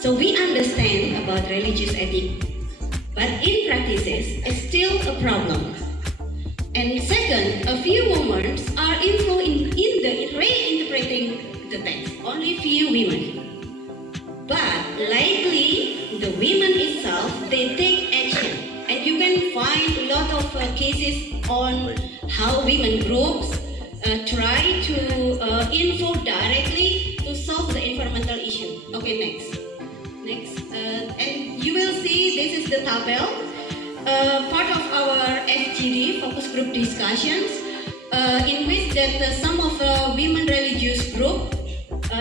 So we understand about religious ethics, but in practices, it's still a problem. And second, a few women are involved in the reinterpreting the text. Only few women. But likely, the women itself, they take action. And you can find a lot of cases on how women groups try to involve directly to solve the environmental issue. Okay, next. And you will see this is the table, part of our FGD, focus group discussions, in which that some of women religious group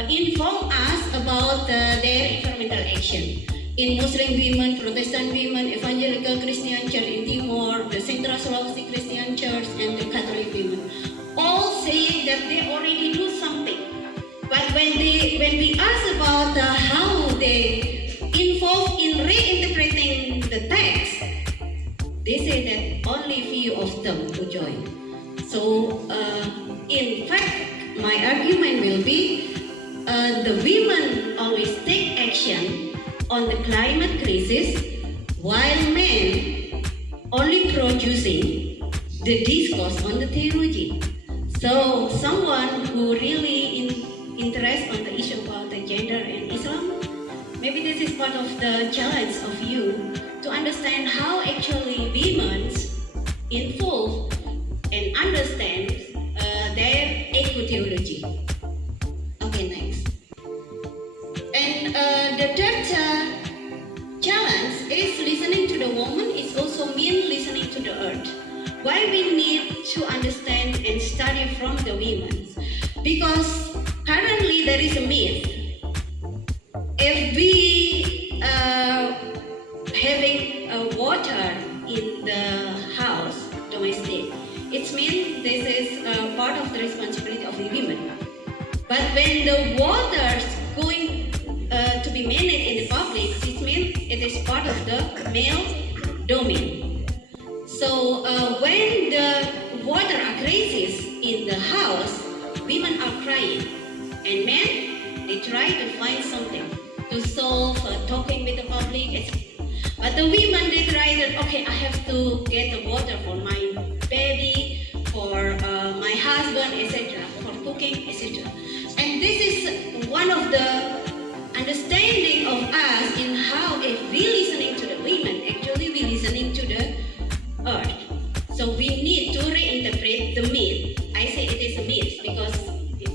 inform us about their environmental action. In Muslim women, Protestant women, Evangelical Christian Church in Timor, the Central Sulawesi Christian Church, and the Catholic women, all saying that they already do something. But when we ask about how they involved in reinterpreting the text, they say that only few of them will join. So, in fact, my argument will be the women always take action on the climate crisis, while men only producing the discourse on the theology. So, someone who really interested on the issue about the gender and Islam, maybe this is part of the challenge of you to understand how actually women involve and understand their eco-theology. Okay, next. And the third challenge is listening to the woman is also mean listening to the earth. Why we need to understand and study from the women? Because currently there is a myth. If we having water in the house, domestic, it means this is part of the responsibility of the women. But when the water going to be managed in the public, it means it is part of the male domain. So when the water crisis in the house, women are crying, and men, they try to find something to solve, talking with the public, etc. But the women, they try that, okay, I have to get the water for my baby, for my husband, etc., for cooking, etc. And this is one of the understanding of us in how if we listening to the women, actually we listening to the earth. So we need to reinterpret the myth. I say it is a myth because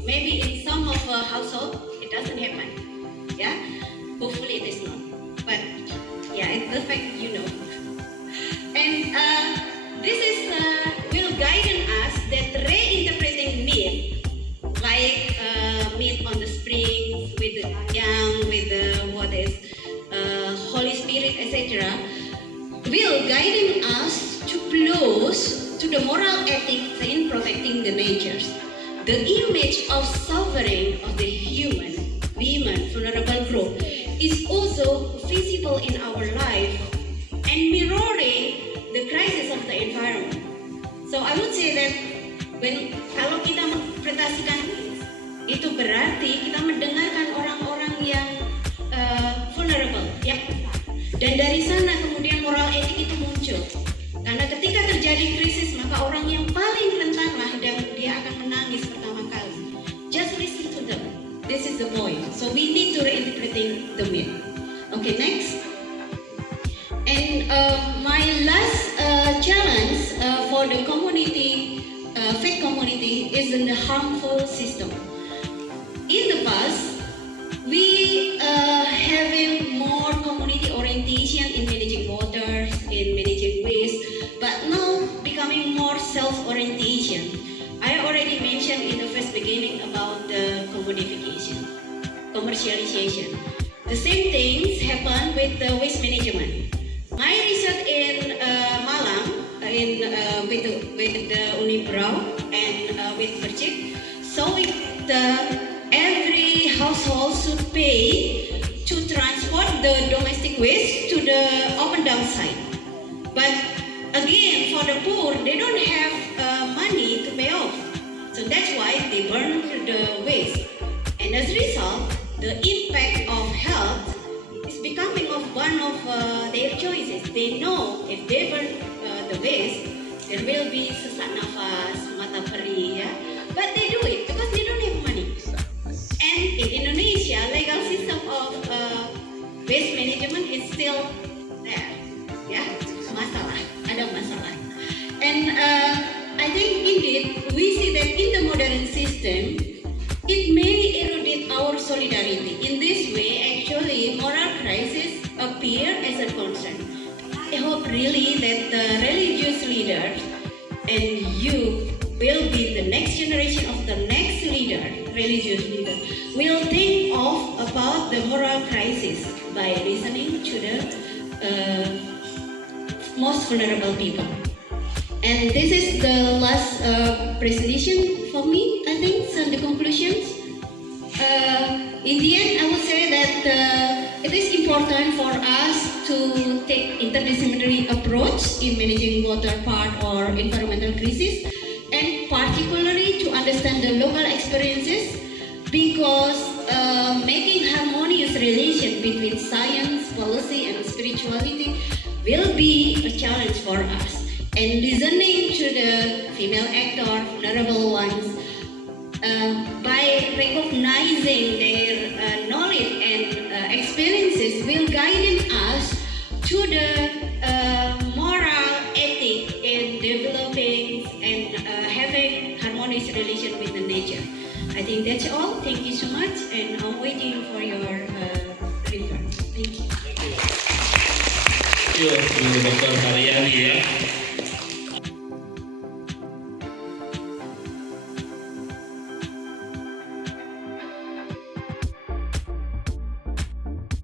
maybe in some of our households it doesn't happen. Yeah, hopefully it is not. But yeah, it's the fact, you know. And this is will guide us that reinterpreting myth, like myth on the springs with the young, with the what is Holy Spirit, etc., will guiding us to close to the moral ethics in protecting the natures. The image of suffering of the human, women, vulnerable group is also visible in our life and mirroring the crisis of the environment. So I would say that kalau kita menginterpretasikan itu berarti kita mendengarkan orang-orang yang vulnerable, ya. Dan dari sana kemudian moral etik itu muncul. Karena ketika terjadi krisis, maka orang yang paling rentan lah dan dia akan menangis pertama kali. Just listen to them. This is the point. So we need to reinterpreting the myth. Okay, next. And my last challenge for the community, faith community, is in the harmful system. In the past, we having more community orientation in managing waters, in managing waste, but now becoming more self-orientation. I already mentioned in the first beginning about the commodification, commercialization. The same things happen with the waste management. My research in Malang, with the Unibrau and with Percik, showing every household should pay to transport the domestic waste to the open dump site. But again, for the poor, they don't have money to pay off. So that's why they burn the waste. And as a result, the impact of health becoming of one of their choices. They know if they burn the waste, there will be sesak nafas, mata perih, ya. But they do it because they don't have money. And in Indonesia, legal system of waste management is still there, ya. Masalah, ada masalah. And I think indeed we see that in the modern system, it may erode our solidarity. In this way, actually, moral crisis appear as a concern. I hope really that the religious leaders and you will be the next generation of the next leader, religious leader, will think of about the moral crisis by listening to the most vulnerable people. And this is the last presentation for me, I think, so the conclusions. In the end, I would say that it is important for us to take interdisciplinary approach in managing water part or environmental crisis, and particularly to understand the local experiences, because making harmonious relation between science, policy, and spirituality will be a challenge for us. And listening to the female actor, vulnerable ones, by recognizing their knowledge and experiences will guide us to the moral ethic in developing and having harmonious relation with the nature. I think that's all. Thank you so much, and I'm waiting for your report. Thank you. Thank you, Dr. Haryani ya.